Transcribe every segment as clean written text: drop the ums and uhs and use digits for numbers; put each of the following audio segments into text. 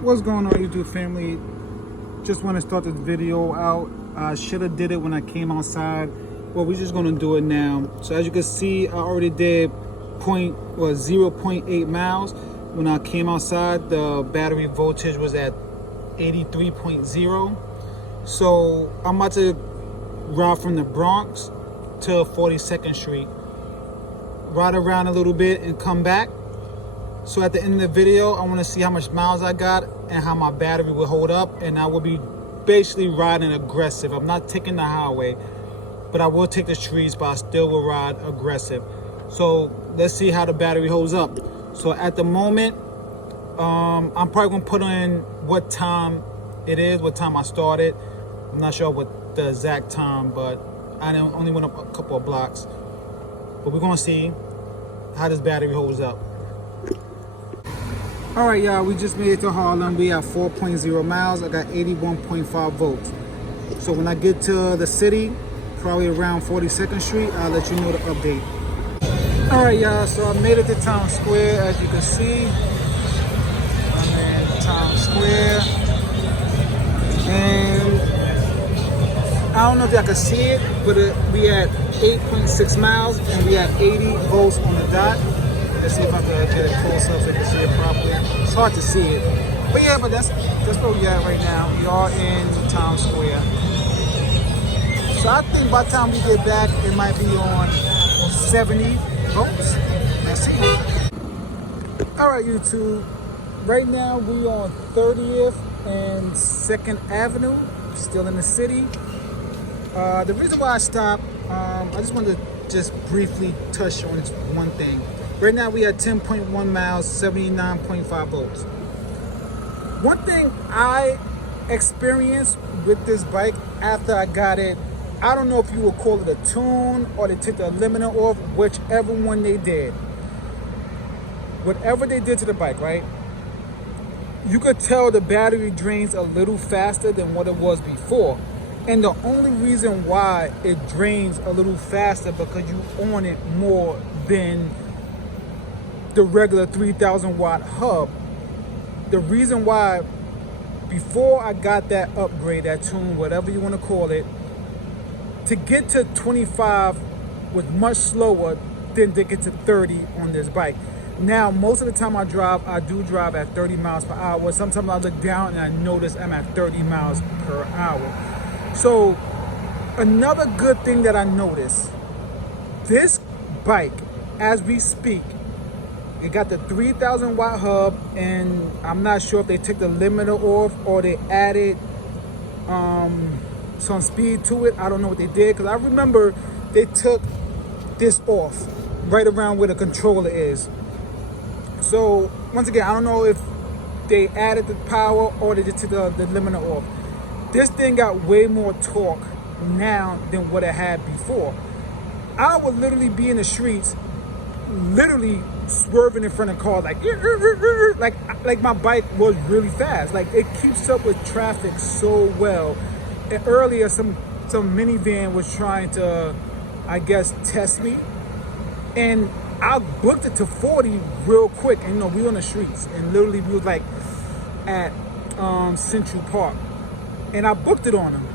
What's going on, YouTube family? Just want to start this video out. I should have did it when I came outside, but we're just going to do it now. So as you can see, I already did 0.8 miles. When I came outside, the battery voltage was at 83.0. So I'm about to ride from the Bronx to 42nd Street, ride around a little bit and come back. So at the end of the video, I want to see how much miles I got and how my battery will hold up, and I will be basically riding aggressive. I'm not taking the highway, but I will take the streets, but I still will ride aggressive. So let's see how the battery holds up. So at the moment, I'm probably gonna put in what time it is, what time I started. I'm not sure what the exact time, but I only went up a couple of blocks. But we're gonna see how this battery holds up. All right, y'all, we just made it to Harlem. We have 4.0 miles. I got 81.5 volts. So when I get to the city, probably around 42nd Street, I'll let you know the update. All right, y'all, so I made it to Town Square. As you can see, I'm in Town Square. And I don't know if y'all can see it, but we at 8.6 miles and we have 80 volts on the dot. Let's see if I can get it close up so you can see it properly. It's hard to see it. But yeah, but that's where we at right now. We are in Town Square. So I think by the time we get back, it might be on 70 volts. Let's see. All right, YouTube. Right now we on 30th and 2nd Avenue, still in the city. The reason why I stopped, I just wanted to just briefly touch on this one thing. Right now we at 10.1 miles, 79.5 volts. One thing I experienced with this bike after I got it, I don't know if you would call it a tune or they took the limiter off, whichever one they did. Whatever they did to the bike, right? You could tell the battery drains a little faster than what it was before. And the only reason why it drains a little faster because you own it more than the regular 3,000 watt hub. The reason why, before I got that upgrade, that tune, whatever you want to call it, to get to 25 was much slower than to get to 30 on this bike. Now, most of the time I do drive at 30 miles per hour. Sometimes I look down and I notice I'm at 30 miles per hour. So another good thing that I noticed, this bike, as we speak, it got the 3,000 watt hub, and I'm not sure if they took the limiter off or they added some speed to it. I don't know what they did, because I remember they took this off right around where the controller is. So once again, I don't know if they added the power or they just took the limiter off. This thing got way more torque now than what it had before. I would literally be in the streets, literally swerving in front of cars, like my bike was really fast. Like, it keeps up with traffic so well. And earlier, some minivan was trying to, I guess, test me, and I booked it to 40 real quick. And we on the streets, and literally we was like at Central Park, and I booked it on them.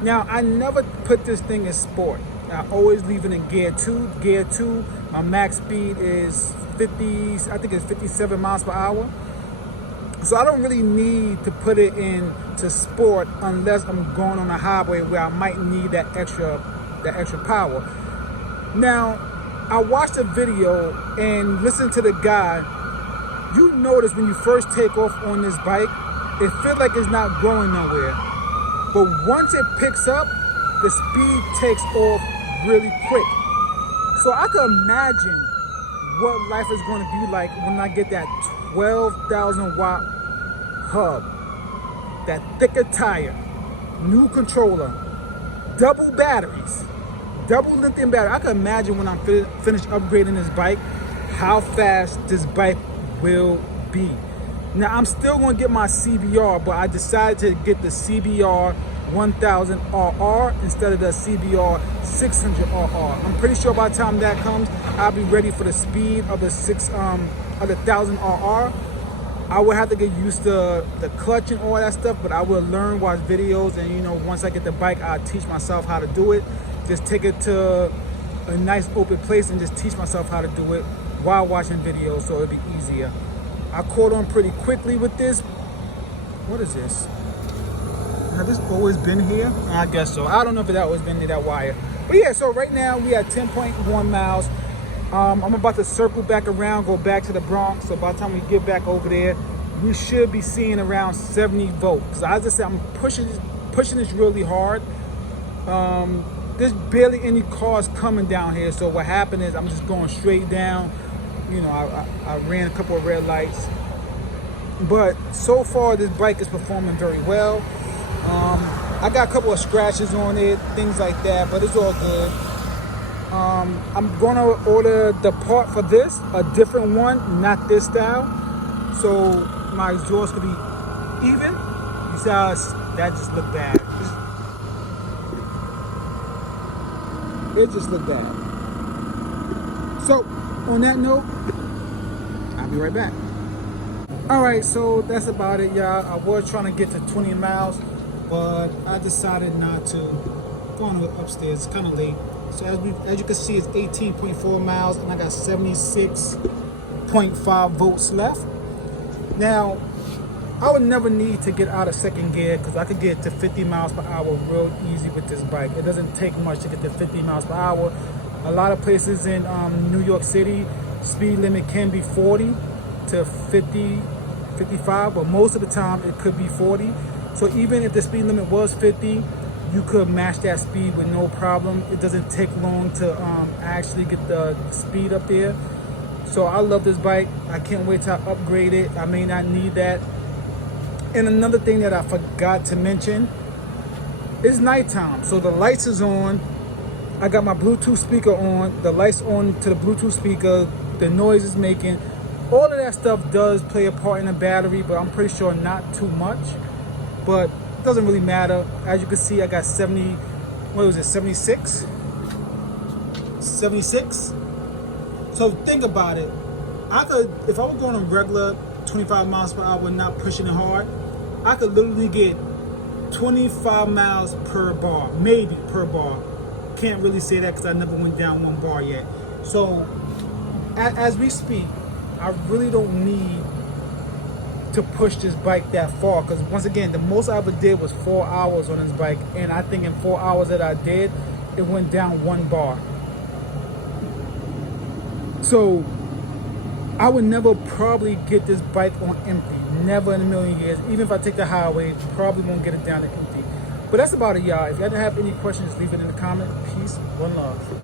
Now, I never put this thing in sport. I always leave it in gear 2. Gear 2, my max speed is 50, I think it's 57 miles per hour. So I don't really need to put it into sport unless I'm going on a highway where I might need that extra power. Now, I watched a video and listened to the guy. You notice when you first take off on this bike, it feels like it's not going nowhere. But once it picks up, the speed takes off really quick. So I could imagine what life is going to be like when I get that 12,000 watt hub, that thicker tire, new controller, double batteries, double lithium battery. I can imagine when I'm finished upgrading this bike, how fast this bike will be. Now, I'm still going to get my CBR, but I decided to get the CBR 1000RR instead of the CBR 600RR. I'm pretty sure by the time that comes, I'll be ready for the speed of the 1000RR. I would have to get used to the clutch and all that stuff, but I will learn, watch videos, and you know, once I get the bike, I'll teach myself how to do it. Just take it to a nice open place and just teach myself how to do it while watching videos, so it'll be easier. I caught on pretty quickly with this. What is this? Has this always been here? I guess so. I don't know if that always been near that wire. But yeah, so right now we at 10.1 miles. I'm about to circle back around, go back to the Bronx. So by the time we get back over there, we should be seeing around 70 volts. Because as I said, I'm pushing this really hard. There's barely any cars coming down here. So what happened is I'm just going straight down. You know, I ran a couple of red lights. But so far, this bike is performing very well. I got a couple of scratches on it, things like that, but it's all good. I'm gonna order the part for this, a different one, not this style. So my exhaust could be even. You see how that just looked bad. It just looked bad. So on that note, I'll be right back. All right, so that's about it, y'all. I was trying to get to 20 miles, but I decided not to. Going upstairs, it's kind of late. So as you can see, it's 18.4 miles, and I got 76.5 volts left. Now, I would never need to get out of second gear because I could get to 50 miles per hour real easy with this bike. It doesn't take much to get to 50 miles per hour. A lot of places in New York City, speed limit can be 40 to 50, 55, but most of the time it could be 40. So even if the speed limit was 50, you could match that speed with no problem. It doesn't take long to actually get the speed up there. So I love this bike. I can't wait to upgrade it. I may not need that. And another thing that I forgot to mention is nighttime. So the lights is on. I got my Bluetooth speaker on. The lights on to the Bluetooth speaker. The noise is making. All of that stuff does play a part in the battery, but I'm pretty sure not too much. But it doesn't really matter. As you can see, I got 70, what was it, 76? 76. So think about it. I could, if I was going on regular 25 miles per hour, not pushing it hard, I could literally get 25 miles per bar, maybe per bar. Can't really say that because I never went down one bar yet. So as we speak, I really don't need to push this bike that far, because once again, the most I ever did was 4 hours on this bike, and I think in 4 hours that I did, it went down one bar. So I would never probably get this bike on empty, never in a million years. Even if I take the highway, probably won't get it down to empty. But that's about it, y'all. If y'all have any questions, leave it in the comment. Peace, one love.